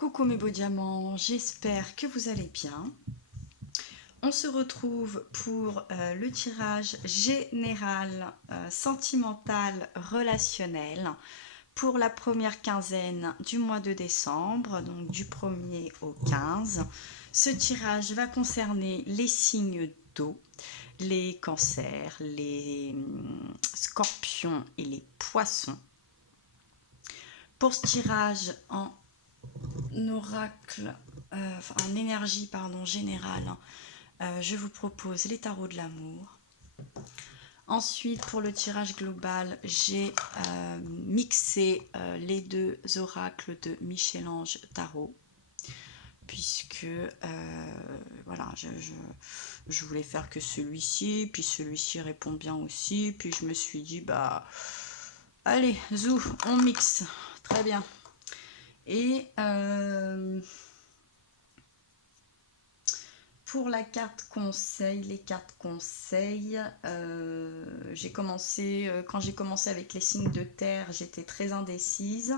Coucou mes beaux diamants, j'espère que vous allez bien. On se retrouve pour le tirage général, sentimental, relationnel pour la première quinzaine du mois de décembre, donc du 1er au 15. Ce tirage va concerner les signes d'eau, les cancers, les scorpions et les poissons. Pour ce tirage en oracle, en énergie générale, je vous propose les tarots de l'amour. Ensuite, pour le tirage global, j'ai mixé les deux oracles de Michel-Ange Tarot, puisque voilà, je voulais faire que celui-ci, puis celui-ci répond bien aussi, puis je me suis dit, bah, allez, zou, on mixe, très bien. Et pour la carte conseil, les cartes conseils, quand j'ai commencé avec les signes de terre, j'étais très indécise.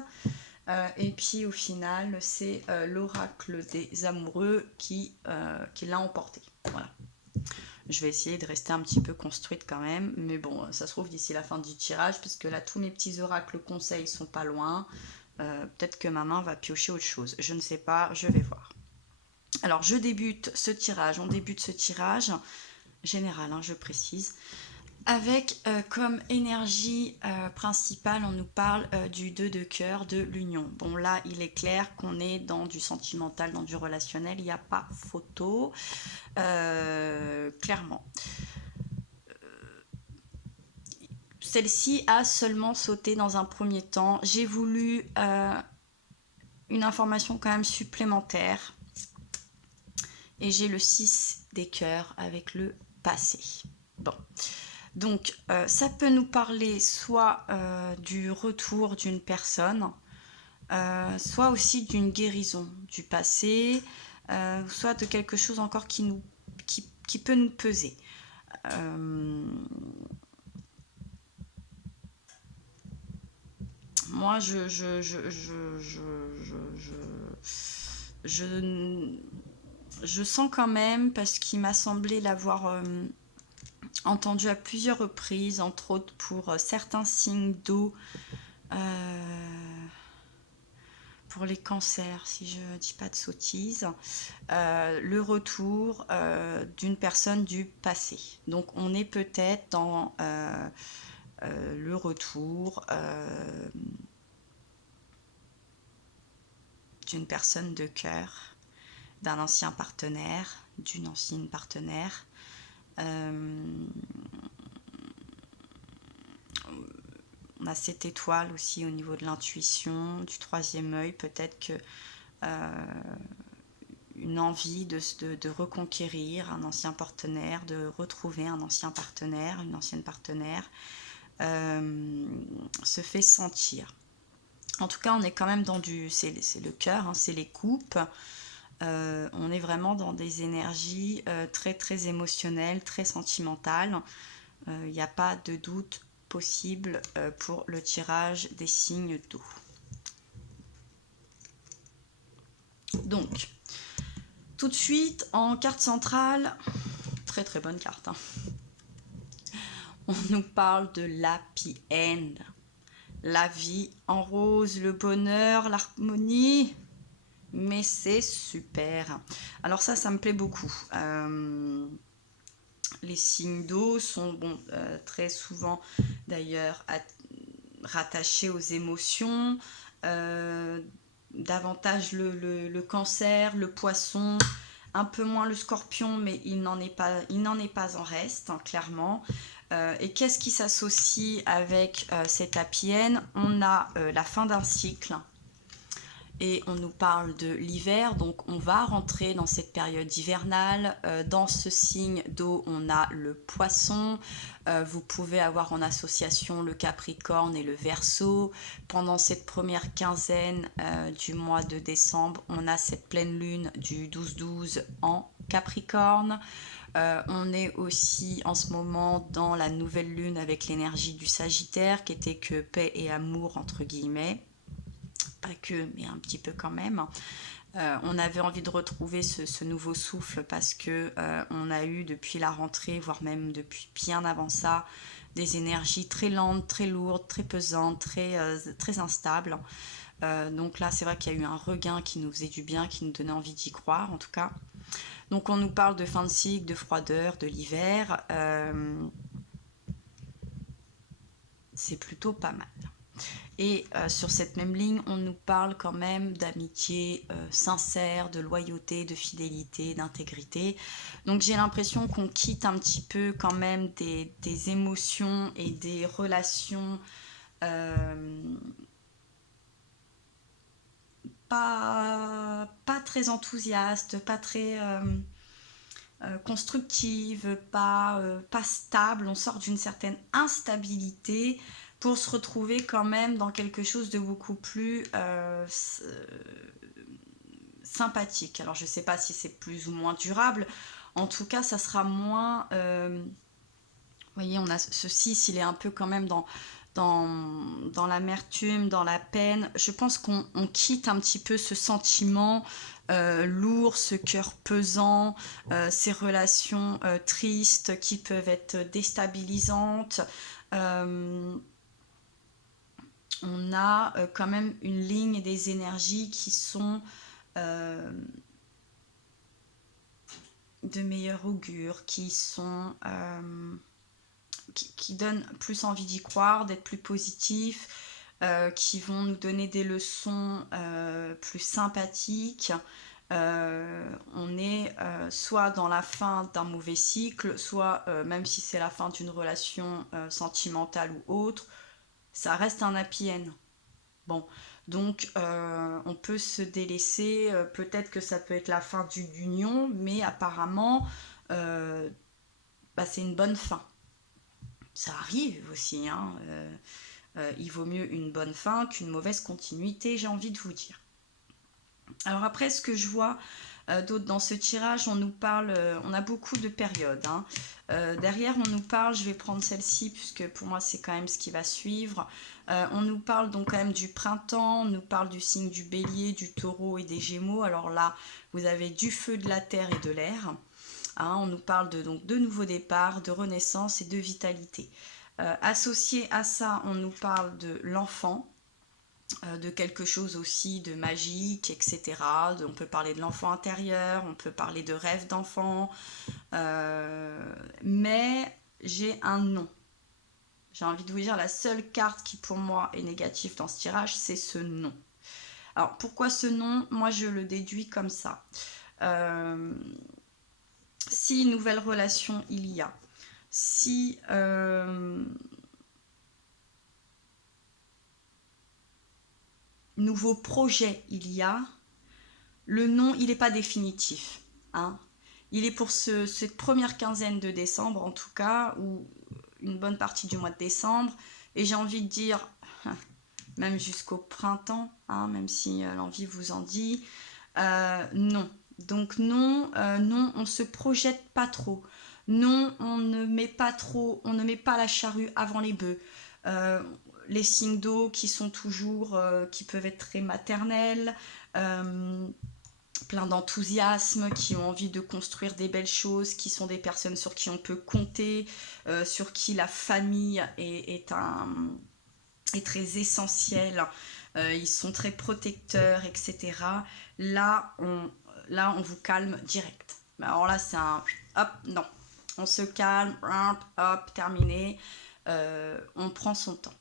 Et puis au final, c'est l'oracle des amoureux qui l'a emporté. Voilà. Je vais essayer de rester un petit peu construite quand même. Mais bon, ça se trouve d'ici la fin du tirage, parce que là, tous mes petits oracles conseils sont pas loin. Peut-être que ma main va piocher autre chose. Je ne sais pas, je vais voir. Alors, on débute ce tirage général, je précise, avec comme énergie principale, on nous parle du 2 de cœur, de l'union. Bon, là, il est clair qu'on est dans du sentimental, dans du relationnel, il n'y a pas photo, clairement. Celle-ci a seulement sauté dans un premier temps. J'ai voulu une information quand même supplémentaire. Et j'ai le 6 des cœurs avec le passé. Bon, donc ça peut nous parler soit du retour d'une personne, soit aussi d'une guérison du passé, soit de quelque chose encore qui peut nous peser. Moi, je sens quand même, parce qu'il m'a semblé l'avoir entendu à plusieurs reprises, entre autres pour certains signes d'eau, pour les cancers, si je ne dis pas de sottises, le retour d'une personne du passé. Donc on est peut-être dans le retour d'une personne de cœur, d'un ancien partenaire, d'une ancienne partenaire. On a cette étoile aussi au niveau de l'intuition, du troisième œil, peut-être que une envie de reconquérir un ancien partenaire, de retrouver un ancien partenaire, une ancienne partenaire, se fait sentir. En tout cas, on est quand même dans c'est le cœur, hein, c'est les coupes. On est vraiment dans des énergies très très émotionnelles, très sentimentales. Il n'y a pas de doute possible pour le tirage des signes d'eau. Donc, tout de suite, en carte centrale, très très bonne carte, hein. On nous parle de l'happy end, la vie en rose, le bonheur, l'harmonie, mais c'est super. Alors ça me plaît beaucoup. Les signes d'eau sont très souvent d'ailleurs rattachés aux émotions, davantage le cancer, le poisson, un peu moins le scorpion, mais il n'en est pas en reste, hein, clairement. Et qu'est-ce qui s'associe avec cet happy end? On a la fin d'un cycle. Et on nous parle de l'hiver, donc on va rentrer dans cette période hivernale. Dans ce signe d'eau, on a le poisson. Vous pouvez avoir en association le Capricorne et le Verseau. Pendant cette première quinzaine du mois de décembre, on a cette pleine lune du 12-12 en Capricorne. On est aussi en ce moment dans la nouvelle lune avec l'énergie du Sagittaire, qui était que paix et amour entre guillemets. pas que, mais un petit peu quand même. On avait envie de retrouver ce nouveau souffle parce que on a eu depuis la rentrée, voire même depuis bien avant ça, des énergies très lentes, très lourdes, très pesantes, très instables. Donc là, c'est vrai qu'il y a eu un regain qui nous faisait du bien, qui nous donnait envie d'y croire en tout cas. Donc on nous parle de fin de cycle, de froideur, de l'hiver. C'est plutôt pas mal. Et sur cette même ligne, on nous parle quand même d'amitié sincère, de loyauté, de fidélité, d'intégrité. Donc j'ai l'impression qu'on quitte un petit peu quand même des émotions et des relations pas très enthousiastes, pas très constructives, pas stables. On sort d'une certaine instabilité pour se retrouver quand même dans quelque chose de beaucoup plus sympathique. Alors je ne sais pas si c'est plus ou moins durable, en tout cas ça sera moins... vous voyez, on a ce 6, il est un peu quand même dans l'amertume, dans la peine. Je pense qu'on quitte un petit peu ce sentiment lourd, ce cœur pesant, ces relations tristes qui peuvent être déstabilisantes. On a quand même une ligne et des énergies qui sont de meilleur augure, qui sont... qui donnent plus envie d'y croire, d'être plus positif, qui vont nous donner des leçons plus sympathiques. On est soit dans la fin d'un mauvais cycle, soit même si c'est la fin d'une relation sentimentale ou autre, ça reste un happy end. Bon, donc on peut se délaisser, peut-être que ça peut être la fin d'une union, mais apparemment c'est une bonne fin. Ça arrive aussi, hein. Il vaut mieux une bonne fin qu'une mauvaise continuité, j'ai envie de vous dire. Alors après, ce que je vois d'autre dans ce tirage, on nous parle, on a beaucoup de périodes, hein. Derrière, on nous parle, je vais prendre celle-ci puisque pour moi c'est quand même ce qui va suivre. On nous parle donc quand même du printemps, on nous parle du signe du bélier, du taureau et des gémeaux. Alors là, vous avez du feu, de la terre et de l'air. Hein, on nous parle donc, de nouveaux départs, de renaissance et de vitalité. Associé à ça, on nous parle de l'enfant, de quelque chose aussi de magique, etc. On peut parler de l'enfant intérieur, on peut parler de rêve d'enfant, mais j'ai un non. J'ai envie de vous dire, la seule carte qui pour moi est négative dans ce tirage, c'est ce non. Alors pourquoi ce non? Moi je le déduis comme ça. Si nouvelle relation il y a, si nouveau projet il y a, le non il n'est pas définitif, hein. Il est pour cette première quinzaine de décembre en tout cas, ou une bonne partie du mois de décembre, et j'ai envie de dire même jusqu'au printemps, hein, même si l'envie vous en dit, non. Donc non, non, on se projette pas trop. Non, on ne met pas la charrue avant les bœufs. Les signes d'eau qui sont toujours, qui peuvent être très maternels, plein d'enthousiasme, qui ont envie de construire des belles choses, qui sont des personnes sur qui on peut compter, sur qui la famille est très essentielle. Ils sont très protecteurs, etc. Là, on vous calme direct. Alors là, c'est un hop, non. On se calme, hop, terminé. On prend son temps.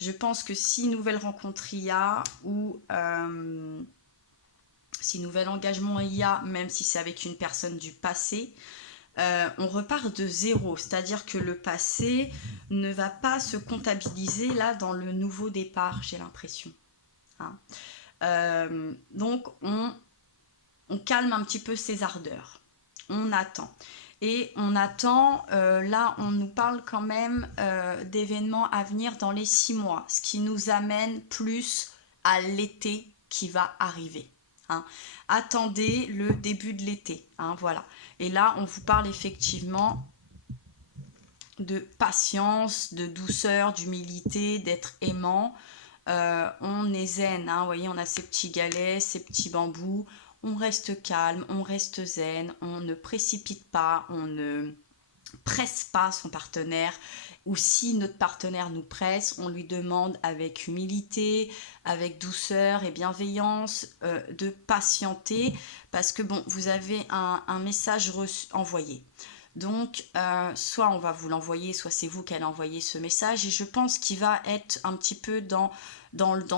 Je pense que si nouvelle rencontre il y a, ou si nouvel engagement il y a, même si c'est avec une personne du passé, on repart de zéro. C'est-à-dire que le passé ne va pas se comptabiliser là dans le nouveau départ, j'ai l'impression. Hein. Donc on calme un petit peu ses ardeurs. On attend. Et on attend, là on nous parle quand même d'événements à venir dans les 6 mois, ce qui nous amène plus à l'été qui va arriver. Hein. Attendez le début de l'été, hein, voilà. Et là on vous parle effectivement de patience, de douceur, d'humilité, d'être aimant. on est zen, hein, vous voyez, on a ces petits galets, ces petits bambous, on reste calme, on reste zen, on ne précipite pas, on ne presse pas son partenaire, ou si notre partenaire nous presse, on lui demande avec humilité, avec douceur et bienveillance de patienter, parce que bon, vous avez un message envoyé. Donc, soit on va vous l'envoyer, soit c'est vous qui allez envoyer ce message, et je pense qu'il va être un petit peu dans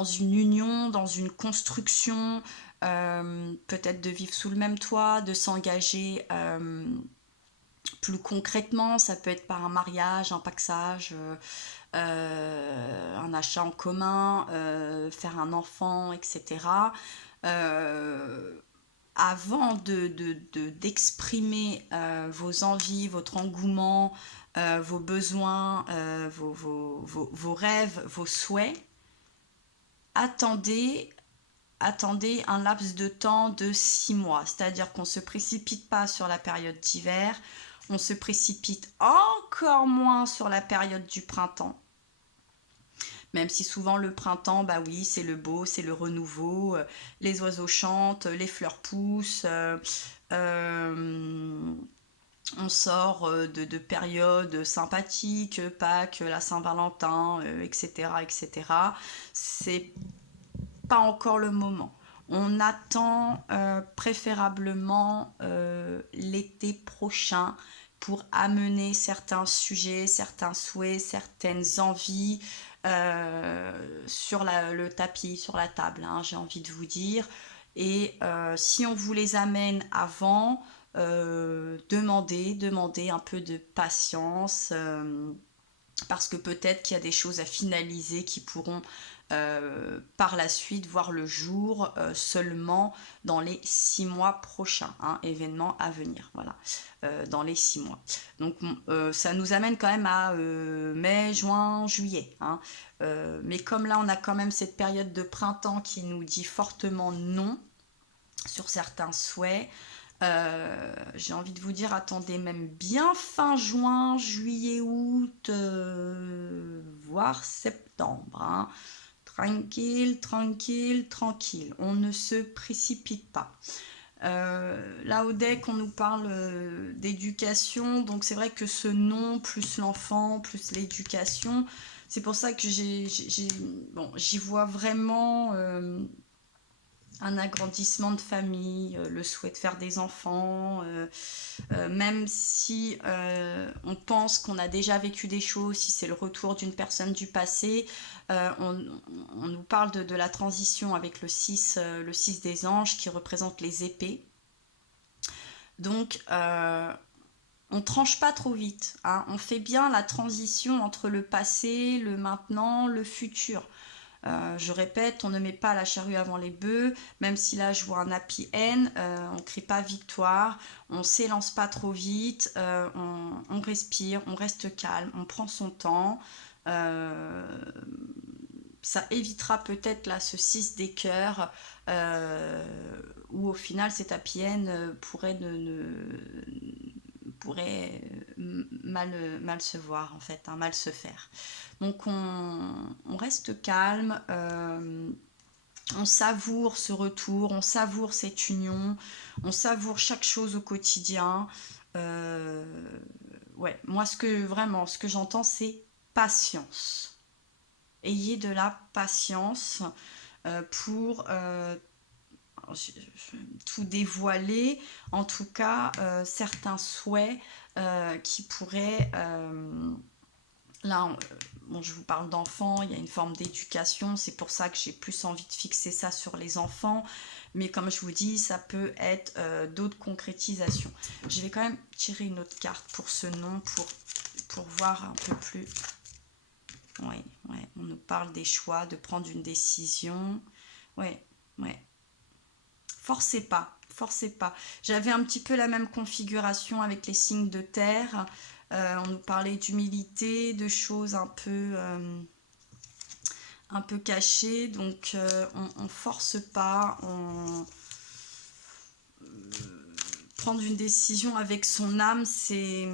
une union, dans une construction, peut-être de vivre sous le même toit, de s'engager plus concrètement. Ça peut être par un mariage, un pacsage, un achat en commun, faire un enfant, etc. Avant d'exprimer vos envies, votre engouement, vos besoins, vos rêves, vos souhaits, attendez un laps de temps de 6 mois. C'est-à-dire qu'on ne se précipite pas sur la période d'hiver, on se précipite encore moins sur la période du printemps. Même si souvent le printemps, bah oui, c'est le beau, c'est le renouveau, les oiseaux chantent, les fleurs poussent, on sort de périodes sympathiques, Pâques, la Saint-Valentin, etc., etc. C'est pas encore le moment. On attend préférablement l'été prochain pour amener certains sujets, certains souhaits, certaines envies sur le tapis, sur la table, hein, j'ai envie de vous dire. Et si on vous les amène avant, demandez un peu de patience, parce que peut-être qu'il y a des choses à finaliser qui pourront par la suite voir le jour seulement dans les 6 mois prochains, hein, événements à venir, voilà, dans les 6 mois. Donc ça nous amène quand même à mai, juin, juillet, hein. Mais comme là on a quand même cette période de printemps qui nous dit fortement non sur certains souhaits, j'ai envie de vous dire, attendez même bien fin juin, juillet, août, voire septembre, hein. Tranquille, tranquille, tranquille. On ne se précipite pas. Là, au deck, on nous parle d'éducation. Donc, c'est vrai que ce nom, plus l'enfant, plus l'éducation, c'est pour ça que j'y vois vraiment un agrandissement de famille, le souhait de faire des enfants, même si on pense qu'on a déjà vécu des choses, si c'est le retour d'une personne du passé, on nous parle de la transition avec le 6 des anges qui représente les épées. Donc, on tranche pas trop vite, hein. On fait bien la transition entre le passé, le maintenant, le futur. Je répète, on ne met pas la charrue avant les bœufs, même si là je vois un happy end, on ne crie pas victoire, on ne s'élance pas trop vite, on respire, on reste calme, on prend son temps. Ça évitera peut-être là ce 6 des cœurs, où au final cet happy end pourrait mal se voir en fait, hein, mal se faire. Donc on reste calme, on savoure ce retour, on savoure cette union, on savoure chaque chose au quotidien. Ouais, moi ce que j'entends, c'est patience. Ayez de la patience pour tout dévoiler, en tout cas certains souhaits qui pourraient là bon, je vous parle d'enfants, il y a une forme d'éducation, c'est pour ça que j'ai plus envie de fixer ça sur les enfants, mais comme je vous dis, ça peut être d'autres concrétisations. Je vais quand même tirer une autre carte pour ce nom, pour voir un peu plus. Ouais, on nous parle des choix, de prendre une décision. Ouais. Forcez pas. J'avais un petit peu la même configuration avec les signes de terre. On nous parlait d'humilité, de choses un peu cachées. Donc on force pas. Prendre une décision avec son âme, c'est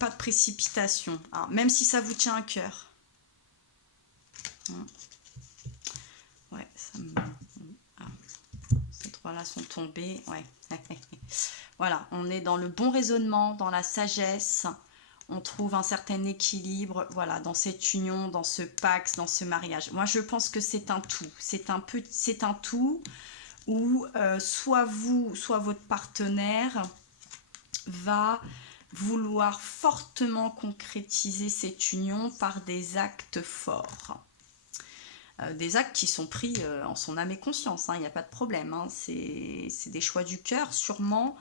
pas de précipitation, hein, même si ça vous tient à cœur. Hein. Ouais, ça me... Ah, ces trois-là sont tombés. Ouais. Voilà, on est dans le bon raisonnement, dans la sagesse. On trouve un certain équilibre, voilà, dans cette union, dans ce pacte, dans ce mariage. Moi, je pense que c'est un tout. C'est un tout où soit vous, soit votre partenaire va vouloir fortement concrétiser cette union par des actes forts. Des actes qui sont pris en son âme et conscience, hein, il n'y a pas de problème. Hein, c'est des choix du cœur, sûrement.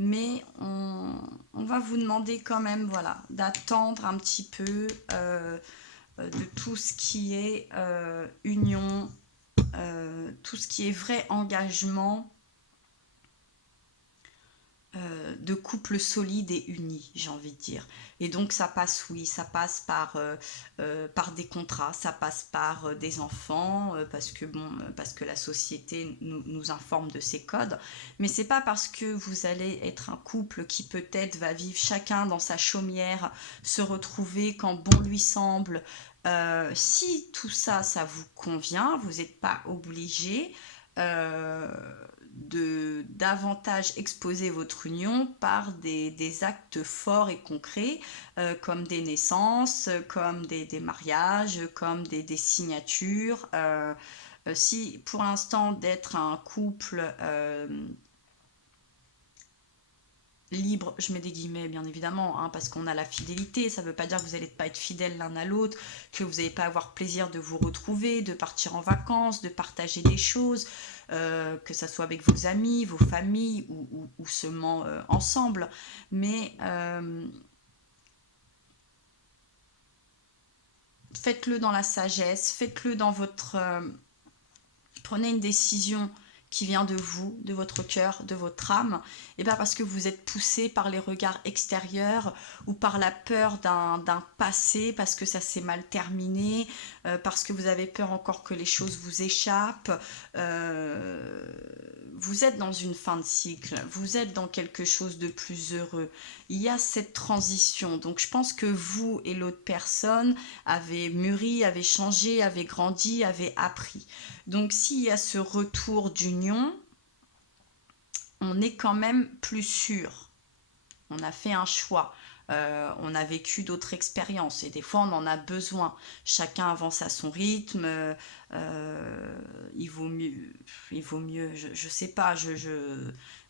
Mais on va vous demander quand même, voilà, d'attendre un petit peu de tout ce qui est union, tout ce qui est vrai engagement de couple solide et uni, j'ai envie de dire. Et donc ça passe, oui, ça passe par des contrats, ça passe par des enfants, parce que la société nous informe de ces codes. Mais c'est pas parce que vous allez être un couple qui peut-être va vivre chacun dans sa chaumière, se retrouver quand bon lui semble. Si tout ça, ça vous convient, vous n'êtes pas obligé de davantage exposer votre union par des actes forts et concrets, comme des naissances, comme des mariages, comme des signatures. Si pour l'instant d'être un couple libre, je mets des guillemets bien évidemment, hein, parce qu'on a la fidélité, ça ne veut pas dire que vous n'allez pas être fidèles l'un à l'autre, que vous n'allez pas avoir plaisir de vous retrouver, de partir en vacances, de partager des choses, que ça soit avec vos amis, vos familles ou seulement ensemble. Mais faites-le dans la sagesse, faites-le dans votre... prenez une décision qui vient de vous, de votre cœur, de votre âme, et pas parce que vous êtes poussé par les regards extérieurs ou par la peur d'un passé, parce que ça s'est mal terminé, parce que vous avez peur encore que les choses vous échappent. Vous êtes dans une fin de cycle, vous êtes dans quelque chose de plus heureux. Il y a cette transition, donc je pense que vous et l'autre personne avez mûri, avez changé, avez grandi, avez appris. Donc s'il y a ce retour d'union, on est quand même plus sûr. On a fait un choix. On a vécu d'autres expériences et des fois on en a besoin. Chacun avance à son rythme. Il vaut mieux, je sais pas,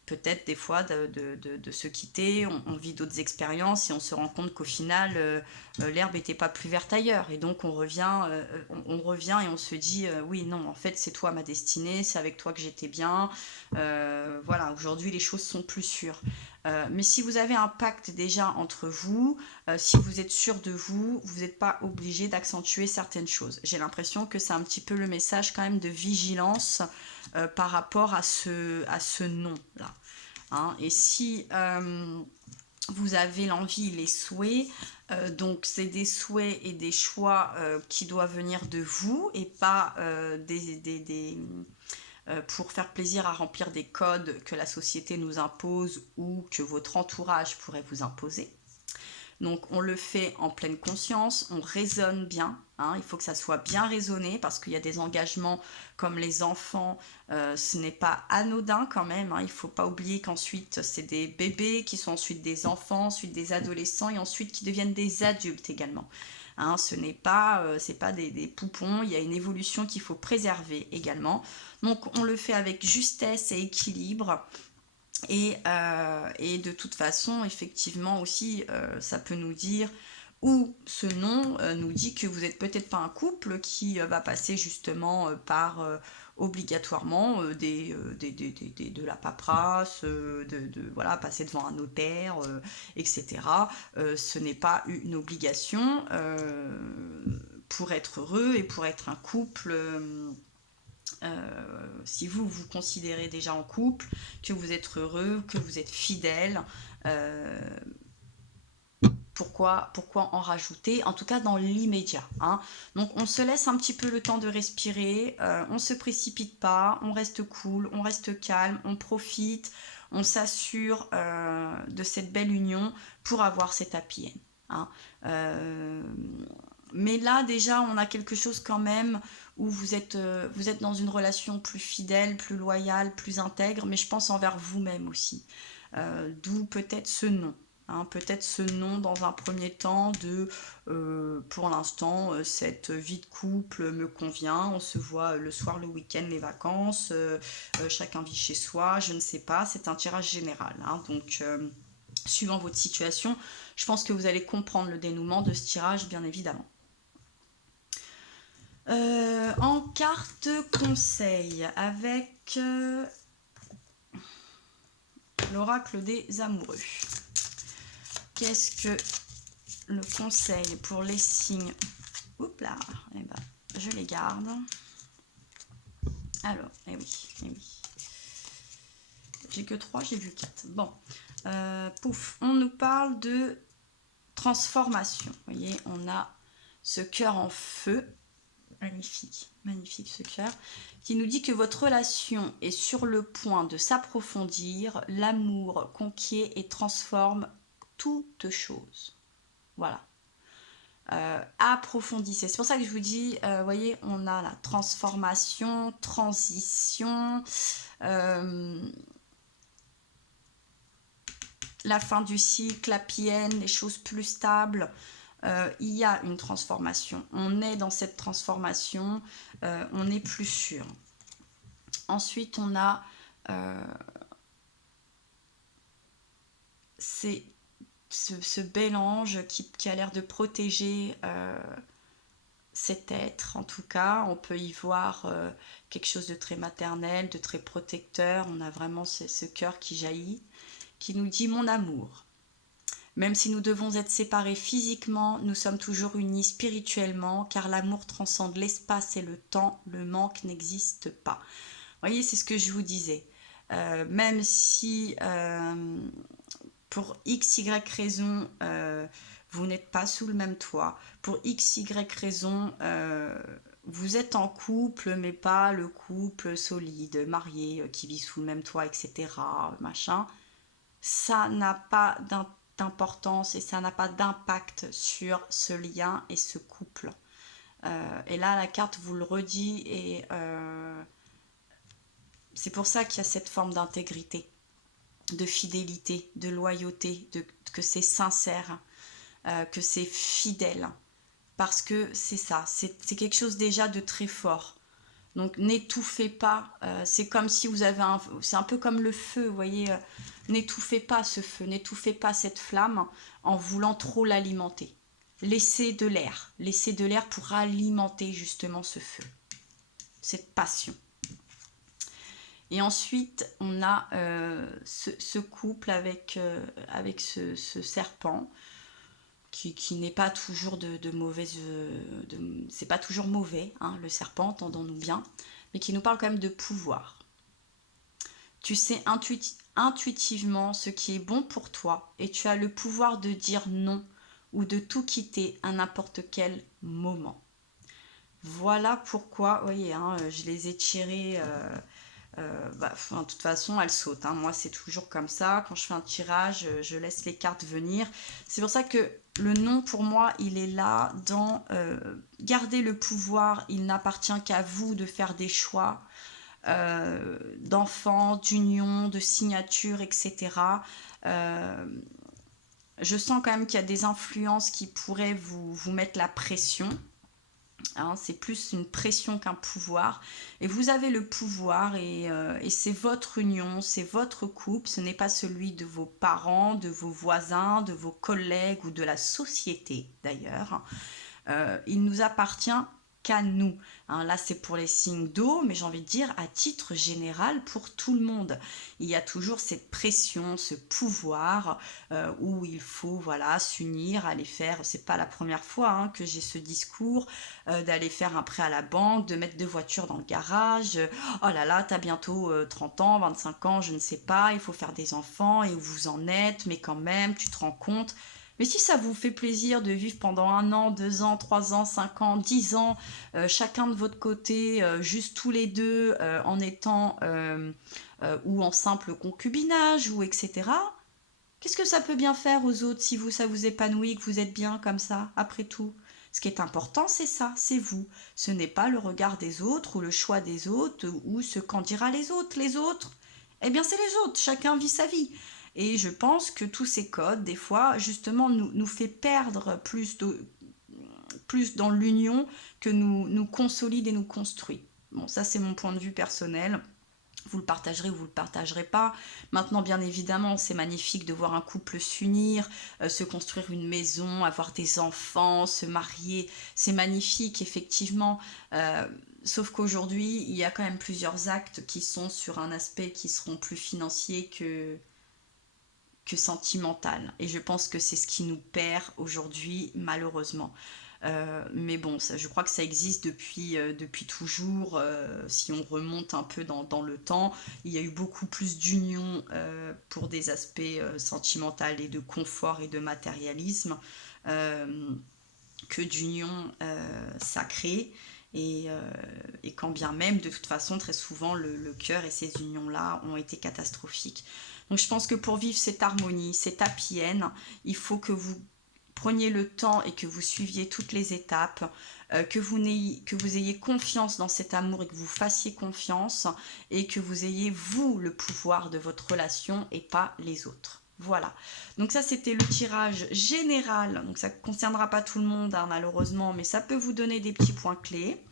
peut-être des fois de se quitter, on vit d'autres expériences et on se rend compte qu'au final l'herbe n'était pas plus verte ailleurs, et donc on revient et on se dit oui non, en fait c'est toi ma destinée, c'est avec toi que j'étais bien. Voilà, aujourd'hui les choses sont plus sûres. Mais si vous avez un pacte déjà entre vous, si vous êtes sûr de vous, vous n'êtes pas obligé d'accentuer certaines choses. J'ai l'impression que c'est un petit peu le message quand même de vigilance par rapport à ce non-là. Hein. Et si vous avez l'envie, les souhaits, donc c'est des souhaits et des choix qui doivent venir de vous et pas pour faire plaisir à remplir des codes que la société nous impose ou que votre entourage pourrait vous imposer. Donc on le fait en pleine conscience, on raisonne bien, hein, il faut que ça soit bien raisonné parce qu'il y a des engagements comme les enfants, ce n'est pas anodin quand même, hein, il ne faut pas oublier qu'ensuite c'est des bébés qui sont ensuite des enfants, ensuite des adolescents et ensuite qui deviennent des adultes également. Hein, ce n'est pas, des poupons, il y a une évolution qu'il faut préserver également. Donc on le fait avec justesse et équilibre. Et de toute façon, effectivement aussi, ça peut nous dire, ou ce nom nous dit que vous n'êtes peut-être pas un couple qui va passer justement par obligatoirement de la paperasse, voilà, passer devant un notaire, etc. Ce n'est pas une obligation pour être heureux et pour être un couple. Si vous vous considérez déjà en couple, que vous êtes heureux, que vous êtes fidèle, pourquoi en rajouter, en tout cas dans l'immédiat, hein. Donc on se laisse un petit peu le temps de respirer, on se précipite pas, on reste cool, on reste calme, on profite, on s'assure de cette belle union pour avoir cet happy end, hein. Mais là, déjà, on a quelque chose quand même où vous êtes dans une relation plus fidèle, plus loyale, plus intègre, mais je pense envers vous-même aussi. D'où peut-être ce nom. Hein, peut-être ce nom dans un premier temps de pour l'instant cette vie de couple me convient, on se voit le soir, le week-end, les vacances, chacun vit chez soi, je ne sais pas, c'est un tirage général, hein, donc suivant votre situation, je pense que vous allez comprendre le dénouement de ce tirage bien évidemment. En carte conseil avec l'oracle des amoureux. Qu'est-ce que le conseil pour les signes? Oups là, eh ben, je les garde. Alors, eh oui. J'ai que 3, j'ai vu 4. Bon, pouf, on nous parle de transformation. Vous voyez, on a ce cœur en feu. Magnifique, magnifique ce cœur, qui nous dit que votre relation est sur le point de s'approfondir, l'amour conquiert et transforme toute chose. Voilà. Approfondissez. C'est pour ça que je vous dis, voyez, on a la transformation, transition, la fin du cycle, la pienne, les choses plus stables. Il y a une transformation. On est dans cette transformation, on est plus sûr. Ensuite, on a ce bel ange qui a l'air de protéger cet être. En tout cas, on peut y voir quelque chose de très maternel, de très protecteur. On a vraiment ce cœur qui jaillit, qui nous dit « mon amour ». Même si nous devons être séparés physiquement, nous sommes toujours unis spirituellement, car l'amour transcende l'espace et le temps, le manque n'existe pas. Vous voyez, c'est ce que je vous disais. Même si pour x, y raison, vous n'êtes pas sous le même toit, pour x, y raison, vous êtes en couple, mais pas le couple solide, marié, qui vit sous le même toit, etc., machin, ça n'a pas d'importance et ça n'a pas d'impact sur ce lien et ce couple. Et là, la carte vous le redit et c'est pour ça qu'il y a cette forme d'intégrité, de fidélité, de loyauté, que c'est sincère, que c'est fidèle. Parce que c'est ça, c'est quelque chose déjà de très fort. Donc n'étouffez pas, c'est comme si vous avez c'est un peu comme le feu, vous voyez, n'étouffez pas ce feu, n'étouffez pas cette flamme en voulant trop l'alimenter. Laissez de l'air pour alimenter justement ce feu, cette passion. Et ensuite, on a ce couple avec ce serpent qui n'est pas toujours de mauvaise... c'est pas toujours mauvais, hein, le serpent, entendons-nous bien, mais qui nous parle quand même de pouvoir. Tu sais intuitivement ce qui est bon pour toi et tu as le pouvoir de dire non ou de tout quitter à n'importe quel moment. Voilà pourquoi, vous voyez, hein, je les ai tirés... de toute façon, elles sautent. Hein. Moi, c'est toujours comme ça. Quand je fais un tirage, je laisse les cartes venir. C'est pour ça que le non, pour moi, il est là dans garder le pouvoir. Il n'appartient qu'à vous de faire des choix d'enfants, d'union, de signature, etc. Je sens quand même qu'il y a des influences qui pourraient vous mettre la pression. Hein, c'est plus une pression qu'un pouvoir et vous avez le pouvoir et c'est votre union, c'est votre couple, ce n'est pas celui de vos parents, de vos voisins, de vos collègues ou de la société d'ailleurs. Il nous appartient qu'à nous. Hein, là, c'est pour les signes d'eau, mais j'ai envie de dire à titre général pour tout le monde. Il y a toujours cette pression, ce pouvoir où il faut voilà s'unir, aller faire. C'est pas la première fois hein, que j'ai ce discours d'aller faire un prêt à la banque, de mettre 2 voitures dans le garage. Oh là là, t'as bientôt 30 ans, 25 ans, je ne sais pas. Il faut faire des enfants et où vous en êtes, mais quand même, tu te rends compte. Mais si ça vous fait plaisir de vivre pendant 1 an, 2 ans, 3 ans, 5 ans, 10 ans, chacun de votre côté, juste tous les deux, en étant ou en simple concubinage, ou etc., qu'est-ce que ça peut bien faire aux autres si ça vous épanouit, que vous êtes bien comme ça, après tout? Ce qui est important, c'est ça, c'est vous. Ce n'est pas le regard des autres ou le choix des autres ou ce qu'en dira les autres. Les autres, eh bien c'est les autres, chacun vit sa vie. Et je pense que tous ces codes, des fois, justement, nous fait perdre plus dans l'union que nous consolide et nous construit. Bon, ça c'est mon point de vue personnel. Vous le partagerez ou vous le partagerez pas. Maintenant, bien évidemment, c'est magnifique de voir un couple s'unir, se construire une maison, avoir des enfants, se marier. C'est magnifique, effectivement. Sauf qu'aujourd'hui, il y a quand même plusieurs actes qui sont sur un aspect qui seront plus financiers que sentimental. Et je pense que c'est ce qui nous perd aujourd'hui, malheureusement. Mais bon, ça, je crois que ça existe depuis toujours. Si on remonte un peu dans le temps, il y a eu beaucoup plus d'union pour des aspects sentimentaux et de confort et de matérialisme que d'union sacrée. Et quand bien même, de toute façon, très souvent, le cœur et ces unions-là ont été catastrophiques. Donc je pense que pour vivre cette harmonie, cette happy end, il faut que vous preniez le temps et que vous suiviez toutes les étapes, que vous ayez confiance dans cet amour et que vous fassiez confiance et que vous ayez, vous, le pouvoir de votre relation et pas les autres. Voilà, donc ça c'était le tirage général, donc ça ne concernera pas tout le monde hein, malheureusement, mais ça peut vous donner des petits points clés.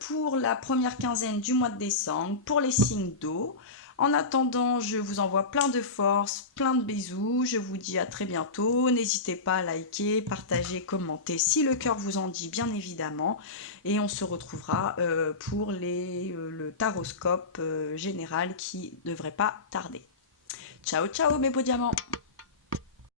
Pour la première quinzaine du mois de décembre, pour les signes d'eau. En attendant, je vous envoie plein de force, plein de bisous, je vous dis à très bientôt, n'hésitez pas à liker, partager, commenter si le cœur vous en dit bien évidemment, et on se retrouvera pour le taroscope général qui ne devrait pas tarder. Ciao ciao mes beaux diamants!